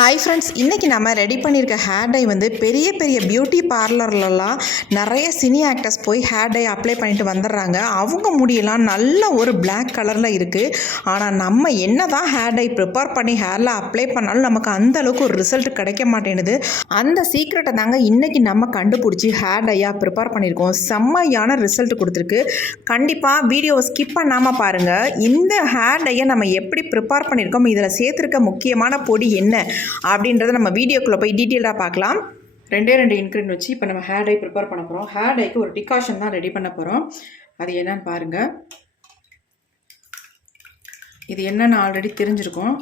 Hi friends இன்றைக்கி நம்ம ready பண்ணியிருக்க ஹேர் டை வந்து பெரிய பெரிய பியூட்டி பார்லர்லலாம் நிறைய சினி ஆக்டர்ஸ் போய் ஹேர் டை அப்ளை பண்ணிட்டு வந்துடுறாங்க. அவங்க முடியெல்லாம் நல்ல ஒரு பிளாக் கலரில் இருக்குது ஆனால் நம்ம என்ன தான் ஹேர் டை ப்ரிப்பேர் பண்ணி ஹேரில் அப்ளை பண்ணாலும் நமக்கு அந்த அளவுக்கு ஒரு ரிசல்ட் கிடைக்க மாட்டேங்குது அந்த சீக்ரெட்டை தாங்க இன்றைக்கி நம்ம கண்டுபிடிச்சி ஹேர் டையாக ப்ரிப்பேர் பண்ணியிருக்கோம் செம்மையான ரிசல்ட் கொடுத்துருக்கு. கண்டிப்பாக வீடியோவை ஸ்கிப் பண்ணாமல் பாருங்கள் இந்த ஹேர் டையை நம்ம எப்படி ப்ரிப்பேர் பண்ணியிருக்கோம் இதில் சேர்த்துருக்க முக்கியமான பொடி என்ன? அப்படின்றத நம்ம வீடியோக்குள்ளே போய் டீட்டெயிலாக பார்க்கலாம். ரெண்டே ரெண்டு இன்க்ரீடியன்ட் வச்சு இப்போ நம்ம ஹேர் டை ப்ரிப்பேர் பண்ண போகிறோம் ஹேர் டைக்கு ஒரு டிகாஷன் தான் ரெடி பண்ண போகிறோம் அது என்னன்னு பாருங்கள் இது என்னென்னு ஆல்ரெடி தெரிஞ்சிருக்கும்.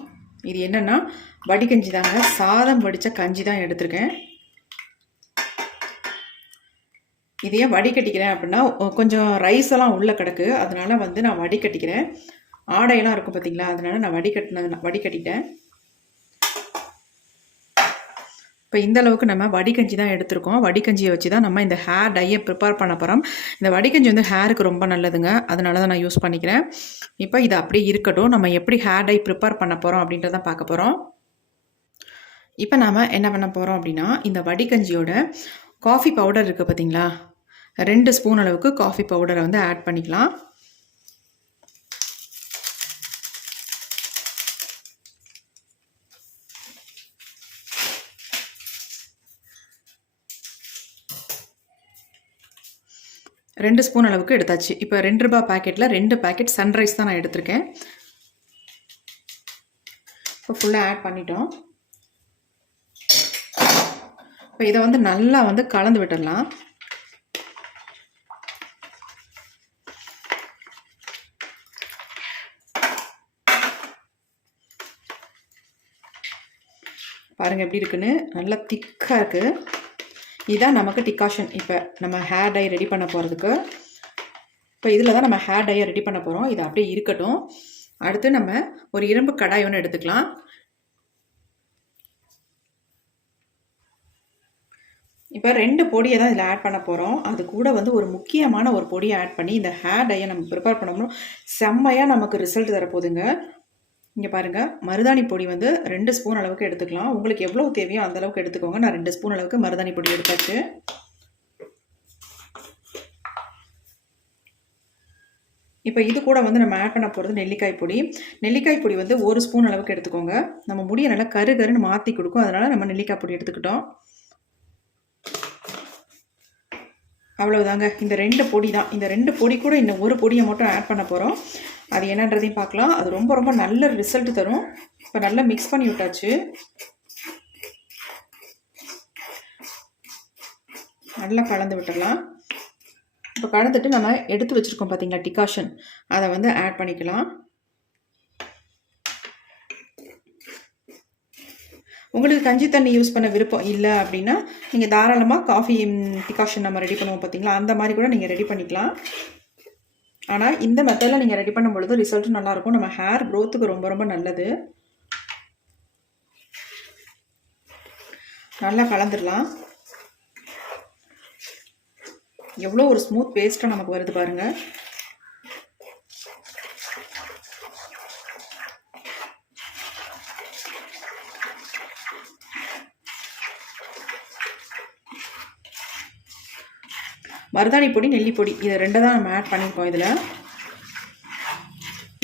இது என்னென்னா வடிகஞ்சி தாங்க. சாதம் வடித்த கஞ்சி தான் எடுத்திருக்கேன். இதையே வடிகட்டிக்கிறேன் அப்படின்னா கொஞ்சம் ரைஸ் எல்லாம் உள்ளே கிடக்கு. அதனால் வந்து நான் வடிகட்டிக்கிறேன் ஆடையெல்லாம் இருக்கும் பார்த்தீங்களா அதனால நான் வடிகட்டினது வடிகட்டிட்டேன் இப்போ இந்த அளவுக்கு நம்ம வடிகஞ்சி தான் எடுத்திருக்கோம். வடிகஞ்சியை வச்சு தான் நம்ம இந்த ஹேர் டையை ப்ரிப்பேர் பண்ண போகிறோம் இந்த வடிகஞ்சி வந்து ஹேருக்கு ரொம்ப நல்லதுங்க. அதனால தான் நான் யூஸ் பண்ணிக்கிறேன். இப்போ இது அப்படியே இருக்கட்டும். நம்ம எப்படி ஹேர் டை ப்ரிப்பேர் பண்ண போகிறோம் அப்படின்றத பார்க்க போகிறோம் இப்போ நாம் என்ன பண்ண போகிறோம் அப்படின்னா இந்த வடிகஞ்சியோட காஃபி பவுடர் இருக்குது பார்த்தீங்களா ரெண்டு ஸ்பூன் அளவுக்கு காஃபி பவுடரை வந்து ஆட் பண்ணிக்கலாம். ரெண்டு ஸ்பூன் அளவுக்கு எடுத்தாச்சு. இப்போ ரெண்டு ரூபாய் பாக்கெட்டில் ரெண்டு பேக்கெட் சன்ரைஸ் தான் நான் எடுத்திருக்கேன். இப்போ ஃபுல்லாக ஆட் பண்ணிட்டோம். இப்போ இதை வந்து நல்லா வந்து கலந்து விட்டுடலாம். பாருங்கள் எப்படி இருக்குன்னு. நல்லா திக்காக இருக்குது இதுதான் நமக்கு டிகாஷன் இப்போ நம்ம ஹேர் டை ரெடி பண்ண போகிறதுக்கு இப்போ இதில் தான் நம்ம ஹேர் டையை ரெடி பண்ண போகிறோம் இது அப்படியே இருக்கட்டும். அடுத்து நம்ம ஒரு இரும்பு கடாய் ஒன்று எடுத்துக்கலாம். இப்போ ரெண்டு பொடியை தான் இதில் ஆட் பண்ண போகிறோம் அது கூட வந்து ஒரு முக்கியமான ஒரு பொடியை ஆட் பண்ணி இந்த ஹேர் டையை நம்ம ப்ரிப்பேர் பண்ணோம்னா செம்மையாக நமக்கு ரிசல்ட் தரப்போகுதுங்க. இங்கே பாருங்கள் மருதாணி பொடி வந்து ரெண்டு ஸ்பூன் அளவுக்கு எடுத்துக்கலாம். உங்களுக்கு எவ்வளோ தேவையோ அந்த அளவுக்கு எடுத்துக்கோங்க. நான் ரெண்டு ஸ்பூன் அளவுக்கு மருதாணி பொடி எடுத்தாச்சு. இப்போ இது கூட வந்து நம்ம ஆட் பண்ண போகிறது நெல்லிக்காய் பொடி. நெல்லிக்காய் பொடி வந்து ஒரு ஸ்பூன் அளவுக்கு எடுத்துக்கோங்க. நம்ம முடியை நல்லா கரு கருன்னு மாற்றி கொடுக்கும். அதனால் நம்ம நெல்லிக்காய் பொடி எடுத்துக்கிட்டோம். அவ்வளவுதாங்க. இந்த ரெண்டு பொடி தான் இந்த ரெண்டு பொடி கூட இன்னும் ஒரு பொடியை மட்டும் ஆட் பண்ண போகிறோம் அது என்னன்றதையும் பார்க்கலாம். அது ரொம்ப ரொம்ப நல்ல ரிசல்ட் தரும். இப்போ நல்லா மிக்ஸ் பண்ணி விட்டாச்சு. நல்லா கலந்து விட்டுடலாம். இப்போ கலந்துட்டு நம்ம எடுத்து வச்சுருக்கோம் பார்த்தீங்களா டிகாஷன் அதை வந்து ஆட் பண்ணிக்கலாம். உங்களுக்கு கஞ்சி தண்ணி யூஸ் பண்ண விருப்பம் இல்லை அப்படின்னா நீங்கள் தாராளமாக காஃபி டிகாஷன் நம்ம ரெடி பண்ணுவோம் பார்த்தீங்களா அந்த மாதிரி கூட நீங்கள் ரெடி பண்ணிக்கலாம். ஆனால் இந்த மெத்தடில் நீங்கள் ரெடி பண்ணும் பொழுது ரிசல்ட் நல்லாயிருக்கும் நம்ம ஹேர் க்ரோத்துக்கு ரொம்ப ரொம்ப நல்லது. நல்லா கலந்துடலாம் எவ்வளோ ஒரு ஸ்மூத் பேஸ்ட்டாக நமக்கு வருது பாருங்கள் மருதாணி பொடி நெல்லி பொடி இதை ரெண்டை தான் நம்ம ஆட் பண்ணியிருக்கோம் இதில்.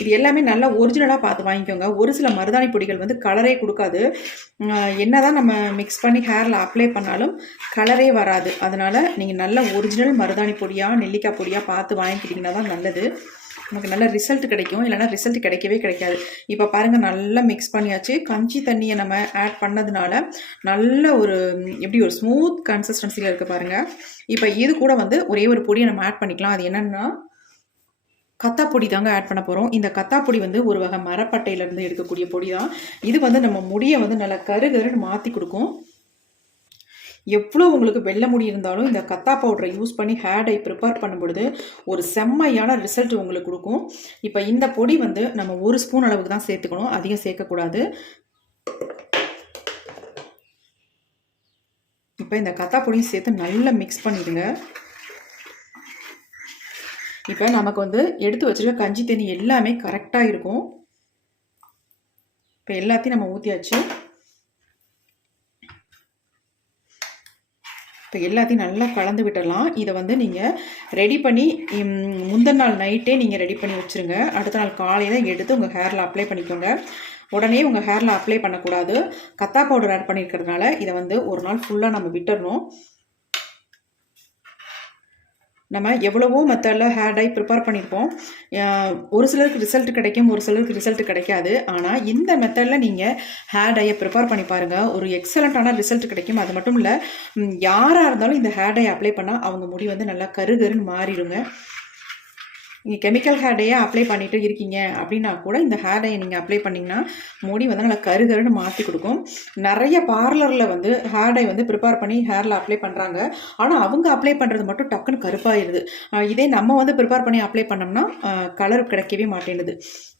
இது எல்லாமே நல்லா ஒரிஜினலாக பார்த்து வாங்கிக்கோங்க. ஒரு சில மருதாணி பொடிகள் வந்து கலரே கொடுக்காது. என்ன தான் நம்ம மிக்ஸ் பண்ணி ஹேரில் அப்ளை பண்ணாலும் கலரே வராது. அதனால் நீங்கள் நல்ல ஒரிஜினல் மருதாணி பொடியாக நெல்லிக்காய் பொடியாக பார்த்து வாங்கிக்கிட்டிங்கன்னா தான் நல்லது. நமக்கு நல்ல ரிசல்ட் கிடைக்கும். இல்லைனா ரிசல்ட் கிடைக்கவே கிடைக்காது. இப்போ பாருங்கள் நல்லா மிக்ஸ் பண்ணியாச்சு. கஞ்சி தண்ணியை நம்ம ஆட் பண்ணதுனால நல்ல ஒரு எப்படி ஒரு ஸ்மூத் கன்சிஸ்டன்சியில் இருக்குது பாருங்கள் இப்போ இது கூட வந்து ஒரே ஒரு பொடியை நம்ம ஆட் பண்ணிக்கலாம். அது என்னென்னா கத்தாப்பொடி தாங்க ஆட் பண்ண போகிறோம் இந்த கத்தாப்பொடி வந்து ஒரு வகை மரப்பட்டையிலேருந்து எடுக்கக்கூடிய பொடி தான் இது வந்து நம்ம முடியை வந்து நல்லா கரு கருன்னு மாற்றி கொடுக்கும். எவ்வளோ உங்களுக்கு வெள்ளை முடி இருந்தாலும் இந்த கத்தா பவுடரை யூஸ் பண்ணி ஹேர் டை ப்ரிப்பேர் பண்ணும் பொழுது ஒரு செம்மையான ரிசல்ட் உங்களுக்கு கொடுக்கும். இப்போ இந்த பொடி வந்து நம்ம ஒரு ஸ்பூன் அளவுக்கு தான் சேர்த்துக்கணும். அதிகம் சேர்க்கக்கூடாது. இப்போ இந்த கத்தா பொடியும் சேர்த்து நல்லா மிக்ஸ் பண்ணிடுங்க. இப்போ நமக்கு வந்து எடுத்து வச்சிருக்க கஞ்சி தண்ணி எல்லாமே கரெக்டாக இருக்கும். இப்போ எல்லாத்தையும் நம்ம ஊற்றியாச்சு இப்போ எல்லாத்தையும் நல்லா கலந்து விட்டுடலாம். இதை வந்து நீங்கள் ரெடி பண்ணி முந்தின நாள் நைட்டே நீங்கள் ரெடி பண்ணி வச்சுருங்க. அடுத்த நாள் காலையில் எடுத்து உங்கள் ஹேரில் அப்ளை பண்ணிக்கோங்க. உடனே உங்கள் ஹேரில் அப்ளை பண்ணக்கூடாது. கத்தா பவுடர் ஆட் பண்ணியிருக்கிறதுனால இதை வந்து ஒரு நாள் ஃபுல்லாக நம்ம விட்டுறணும். நம்ம எவ்வளவோ மெத்தடில் ஹேர் டை ப்ரிப்பேர் பண்ணியிருப்போம் ஒரு சிலருக்கு ரிசல்ட் கிடைக்கும் ஒரு சிலருக்கு ரிசல்ட் கிடைக்காது. ஆனால் இந்த மெத்தடில் நீங்கள் ஹேர் டையை ப்ரிப்பேர் பண்ணி பாருங்கள் ஒரு எக்ஸலண்ட்டான ரிசல்ட் கிடைக்கும். அது மட்டும் இல்லை யாராக இருந்தாலும் இந்த ஹேர் டை அப்ளை பண்ணால் அவங்க முடி வந்து நல்லா கருகருன்னு மாறிடுங்க. நீங்கள் கெமிக்கல் ஹேர்டையே அப்ளை பண்ணிட்டு இருக்கீங்க அப்படின்னா கூட இந்த ஹேர் டையை நீங்கள் அப்ளை பண்ணிங்கன்னா முடி வந்து நல்லா கருகருன்னு மாற்றி கொடுக்கும். நிறைய பார்லரில் வந்து ஹேர் டை வந்து ப்ரிப்பேர் பண்ணி ஹேரில் அப்ளை பண்ணுறாங்க ஆனால் அவங்க அப்ளை பண்ணுறது மட்டும் டக்குன்னு கருப்பாயிருது. இதே நம்ம வந்து ப்ரிப்பேர் பண்ணி அப்ளை பண்ணோம்னா கலர் கிடைக்கவே மாட்டேங்குது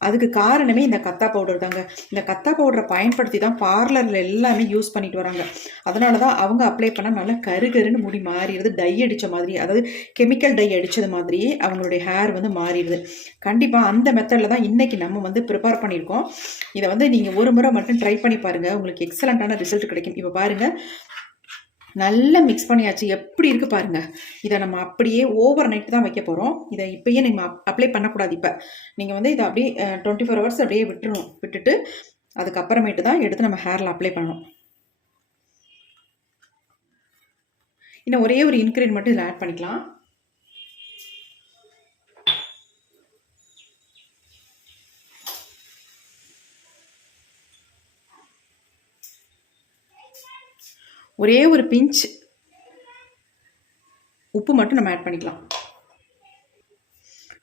அதுக்கு காரணமே இந்த கத்தா பவுடர் தாங்க. இந்த கத்தா பவுடரை பயன்படுத்தி தான் பார்லரில் எல்லாமே யூஸ் பண்ணிட்டு வராங்க. அதனால தான் அவங்க அப்ளை பண்ணால் நல்லா கருகருன்னு முடி மாறிடுது டை அடித்த மாதிரி. அதாவது கெமிக்கல் டை அடித்தது மாதிரி அவங்களுடைய ஹேர் வந்து மாறிடுது. கண்டிப்பாக அந்த மெத்தடில் தான் இன்றைக்கி நம்ம வந்து ப்ரிப்பேர் பண்ணியிருக்கோம். இதை வந்து நீங்கள் ஒரு முறை மட்டும் ட்ரை பண்ணி பாருங்கள் உங்களுக்கு எக்ஸலண்ட்டான ரிசல்ட் கிடைக்கும். இப்போ பாருங்கள் நல்லா மிக்ஸ் பண்ணியாச்சு. எப்படி இருக்கு பாருங்கள் இதை நம்ம அப்படியே ஓவர் நைட் தான் வைக்க போகிறோம் இதை இப்பயே நம்ம அப்ளை பண்ணக்கூடாது இப்போ. நீங்கள் வந்து இதை அப்படியே டுவெண்ட்டி ஃபோர் ஹவர்ஸ் அப்படியே விட்டுறணும். விட்டுட்டு அதுக்கப்புறமேட்டு தான் எடுத்து நம்ம ஹேரில் அப்ளை பண்ணணும். இன்னும் ஒரே ஒரு இன்க்ரீடியன்ட் மட்டும் இதில் ஆட் பண்ணிக்கலாம். ஒரே ஒரு பிஞ்ச் உப்பு மட்டும் நம்ம ஆட் பண்ணிக்கலாம்.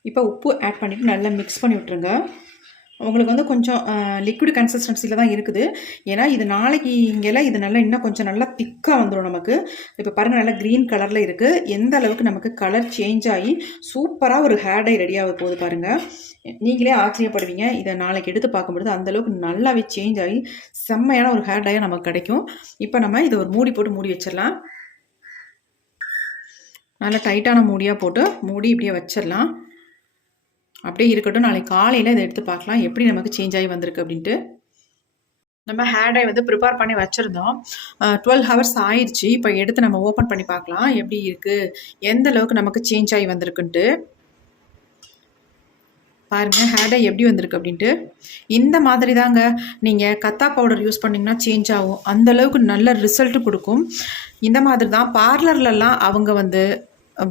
இப்போ உப்பு ஆட் பண்ணிவிட்டு நல்லா மிக்ஸ் பண்ணி விட்டுருங்க உங்களுக்கு வந்து கொஞ்சம் லிக்விட் கன்சிஸ்டன்சியில் தான் இருக்குது. ஏன்னா இது நாளைக்கு இங்கெல்லாம் இது நல்லா இன்னும் கொஞ்சம் நல்லா திக்காக வந்துடும் நமக்கு. இப்போ பாருங்கள் நல்லா க்ரீன் கலரில் இருக்குது எந்த அளவுக்கு நமக்கு கலர் சேஞ்ச் ஆகி சூப்பராக ஒரு ஹேர் டை ரெடி ஆக போகுது பாருங்கள் நீங்களே ஆச்சரியப்படுவீங்க. இதை நாளைக்கு எடுத்து பார்க்கும்பொழுது அந்தளவுக்கு நல்லாவே சேஞ்ச் ஆகி செம்மையான ஒரு ஹேர் டையாக நமக்கு கிடைக்கும். இப்போ நம்ம இதை ஒரு மூடி போட்டு மூடி வச்சிடலாம். நல்லா டைட்டான மூடியாக போட்டு மூடி இப்படியே வச்சிடலாம். அப்படியே இருக்கட்டும். நாளைக்கு காலையில் இதை எடுத்து பார்க்கலாம். எப்படி நமக்கு சேஞ்ச் ஆகி வந்திருக்கு அப்படின்ட்டு. நம்ம ஹேர் டை வந்து ப்ரிப்பேர் பண்ணி வச்சுருந்தோம். டுவெல் ஹவர்ஸ் ஆயிடுச்சு. இப்போ எடுத்து நம்ம ஓப்பன் பண்ணி பார்க்கலாம். எப்படி இருக்குது எந்த அளவுக்கு நமக்கு சேஞ்ச் ஆகி வந்திருக்குன்ட்டு. பாருங்கள் ஹேர் டை எப்படி வந்திருக்கு அப்படின்ட்டு. இந்த மாதிரி தாங்க நீங்கள் கத்தா பவுடர் யூஸ் பண்ணிங்கன்னா சேஞ்ச் ஆகும். அந்த அளவுக்கு நல்ல ரிசல்ட் கொடுக்கும். இந்த மாதிரி தான் பார்லர்லலாம் அவங்க வந்து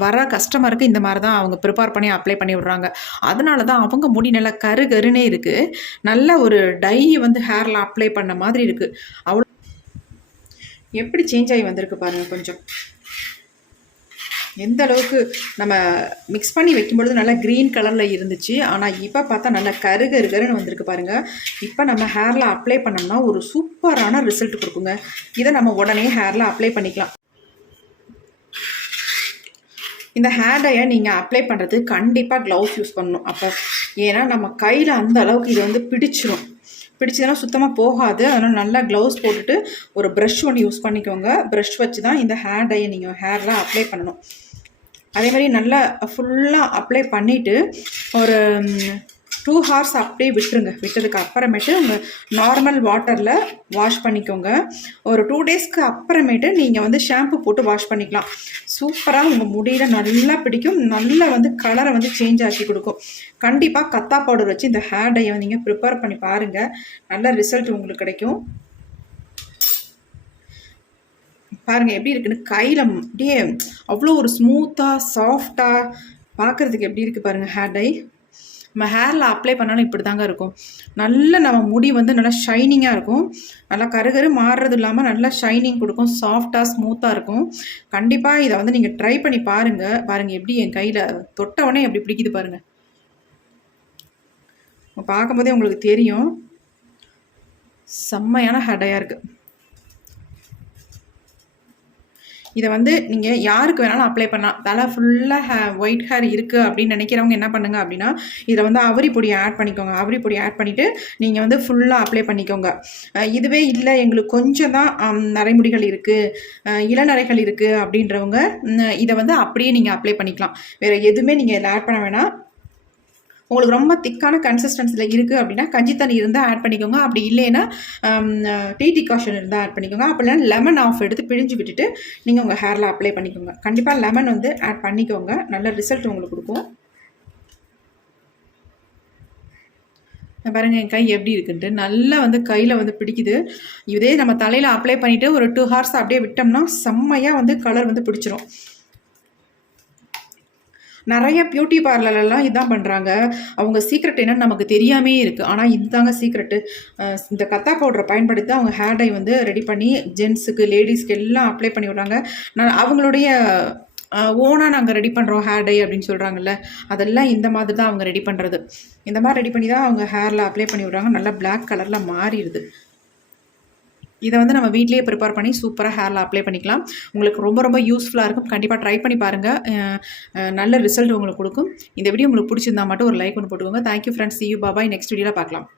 வர கஸ்டமருக்கு இந்த மாதிரி தான் அவங்க ப்ரிப்பேர் பண்ணி அப்ளை பண்ணி விடுறாங்க. அதனால தான் அவங்க முடி நல்லா கரு கருனே இருக்குது நல்ல ஒரு டை வந்து ஹேரில் அப்ளை பண்ண மாதிரி இருக்குது அவ்வளோ எப்படி சேஞ்ச் ஆகி வந்திருக்கு பாருங்கள் கொஞ்சம். எந்த அளவுக்கு நம்ம மிக்ஸ் பண்ணி வைக்கும்பொழுது நல்லா க்ரீன் கலரில் இருந்துச்சு. ஆனால் இப்போ பார்த்தா நல்லா கரு கருகருன்னு வந்திருக்கு பாருங்கள் இப்போ நம்ம ஹேரில் அப்ளை பண்ணோம்னா ஒரு சூப்பரான ரிசல்ட் கொடுக்குங்க. இதை நம்ம உடனே ஹேரில் அப்ளை பண்ணிக்கலாம். இந்த ஹேர் டையை நீங்கள் அப்ளை பண்ணுறது கண்டிப்பாக க்ளவுஸ் யூஸ் பண்ணணும். அப்போ ஏன்னா நம்ம கையில் அந்த அளவுக்கு இது வந்து பிடிச்சிரும். பிடிச்சதுன்னா சுத்தமாக போகாது. அதனால் நல்லா க்ளவுஸ் போட்டுட்டு ஒரு ப்ரஷ் ஒன்று யூஸ் பண்ணிக்கோங்க. ப்ரஷ் வச்சு தான் இந்த ஹேர் டையை நீங்கள் ஹேரில் அப்ளை பண்ணணும். அதே மாதிரி நல்லா ஃபுல்லாக அப்ளை பண்ணிவிட்டு ஒரு டூ ஹார்ஸ் அப்படியே விட்டுருங்க. விட்டதுக்கு அப்புறமேட்டு உங்கள் நார்மல் வாட்டரில் வாஷ் பண்ணிக்கோங்க. ஒரு டூ டேஸ்க்கு அப்புறமேட்டு நீங்கள் வந்து ஷாம்பு போட்டு வாஷ் பண்ணிக்கலாம். சூப்பராக உங்கள் முடியில் நல்லா பிடிக்கும். நல்லா வந்து கலரை வந்து சேஞ்ச் ஆக்கி கொடுக்கும். கண்டிப்பாக கத்தா பவுடர் வச்சு இந்த ஹேர் டையை நீங்கள் ப்ரிப்பேர் பண்ணி பாருங்கள் நல்ல ரிசல்ட் உங்களுக்கு கிடைக்கும். பாருங்கள் எப்படி இருக்குன்னு கையில் அப்படியே அவ்வளோ ஒரு ஸ்மூத்தாக சாஃப்டாக பார்க்குறதுக்கு எப்படி இருக்குது பாருங்கள் ஹேர் டை நம்ம ஹேரில் அப்ளை பண்ணாலும் இப்படி தாங்க இருக்கும். நல்ல நம்ம முடி வந்து நல்லா ஷைனிங்காக இருக்கும். நல்லா கருகரு மாறுறது இல்லாமல் நல்லா ஷைனிங் கொடுக்கும். சாஃப்டாக ஸ்மூத்தாக இருக்கும். கண்டிப்பாக இதை வந்து நீங்கள் ட்ரை பண்ணி பாருங்கள் பாருங்கள் எப்படி என் கையில் தொட்டவொடனே எப்படி பிடிக்குது பாருங்கள் பார்க்கும்போதே உங்களுக்கு தெரியும். செம்மையான ஹடையாக இருக்குது இதை வந்து நீங்கள் யாருக்கு வேணாலும் அப்ளை பண்ணலாம். தலை ஃபுல்லாக ஹே ஒயிட் ஹேர் இருக்குது அப்படின்னு நினைக்கிறவங்க என்ன பண்ணுங்க அப்படின்னா இதில் வந்து அவரி பொடி ஆட் பண்ணிக்கோங்க. அவரி பொடி ஆட் பண்ணிவிட்டு நீங்கள் வந்து ஃபுல்லாக அப்ளை பண்ணிக்கோங்க. இதுவே இல்லை எங்களுக்கு கொஞ்சம் தான் நரைமுடிகள் இருக்குது இளநரைகள் இருக்குது அப்படின்றவங்க இதை வந்து அப்படியே நீங்கள் அப்ளை பண்ணிக்கலாம். வேறு எதுவுமே நீங்கள் இதில் ஆட் பண்ண வேணாம். உங்களுக்கு ரொம்ப திக்கான கன்சிஸ்டன்சியில் இருக்குது அப்படின்னா கஞ்சி தண்ணி இருந்தால் ஆட் பண்ணிக்கோங்க. அப்படி இல்லைன்னா டீ டிகாஷன் இருந்தால் ஆட் பண்ணிக்கோங்க. அப்படி இல்லைன்னா லெமன் ஆஃப் எடுத்து பிழிஞ்சு விட்டுட்டு நீங்கள் உங்கள் ஹேரில் அப்ளை பண்ணிக்கோங்க. கண்டிப்பாக லெமன் வந்து ஆட் பண்ணிக்கோங்க. நல்ல ரிசல்ட் உங்களுக்கு கொடுக்கும். பாருங்கள் என் கை எப்படி இருக்குன்ட்டு. நல்லா வந்து கையில் வந்து பிடிக்குது. இதே நம்ம தலையில் அப்ளை பண்ணிவிட்டு ஒரு டூ ஹார்ஸ் அப்படியே விட்டோம்னா செம்மையாக வந்து கலர் வந்து பிடிச்சிரும். நிறைய பியூட்டி பார்லர்லாம் இதான் பண்ணுறாங்க அவங்க சீக்ரெட் என்னன்னு நமக்கு தெரியாமே இருக்குது ஆனால் இதுதாங்க சீக்ரெட்டு இந்த கத்தா பவுடரை பயன்படுத்தி அவங்க ஹேர் டை வந்து ரெடி பண்ணி ஜென்ஸுக்கு லேடிஸ்க்கு எல்லாம் அப்ளை பண்ணி விட்றாங்க. நான் அவங்களுடைய ஓனாக நாங்கள் ரெடி பண்ணுறோம் ஹேர் டை அப்படின்னு சொல்கிறாங்கல்ல அதெல்லாம் இந்த மாதிரி தான் அவங்க ரெடி பண்ணுறது இந்த மாதிரி ரெடி பண்ணி தான் அவங்க ஹேரில் அப்ளை பண்ணி விட்றாங்க. நல்லா பிளாக் கலரில் மாறிடுது. இதை வந்து நம்ம வீட்லேயே ப்ரிப்பேர் பண்ணி சூப்பராக ஹேரில் அப்ளை பண்ணிக்கலாம். உங்களுக்கு ரொம்ப ரொம்ப யூஸ்ஃபுல்லாக இருக்கும். கண்டிப்பாக ட்ரை பண்ணி பாருங்கள் நல்ல ரிசல்ட் உங்களுக்கு கொடுக்கும். இந்த வீடியோ உங்களுக்கு பிடிச்சிருந்தா மட்டும் ஒரு லைக் ஒன்று போட்டுக்கோங்க. Thank you friends see you bye bye next வீடியோவில் பார்க்கலாம்.